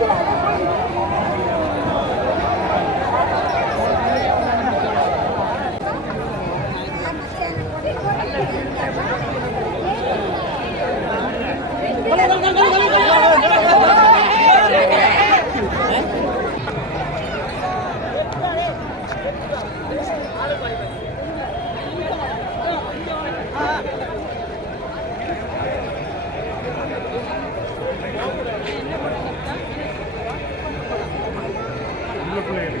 Yeah. com ele.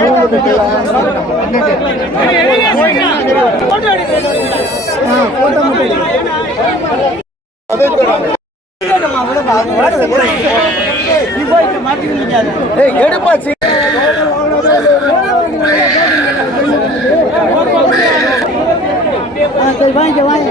எடுப்பா வாங்க வாங்க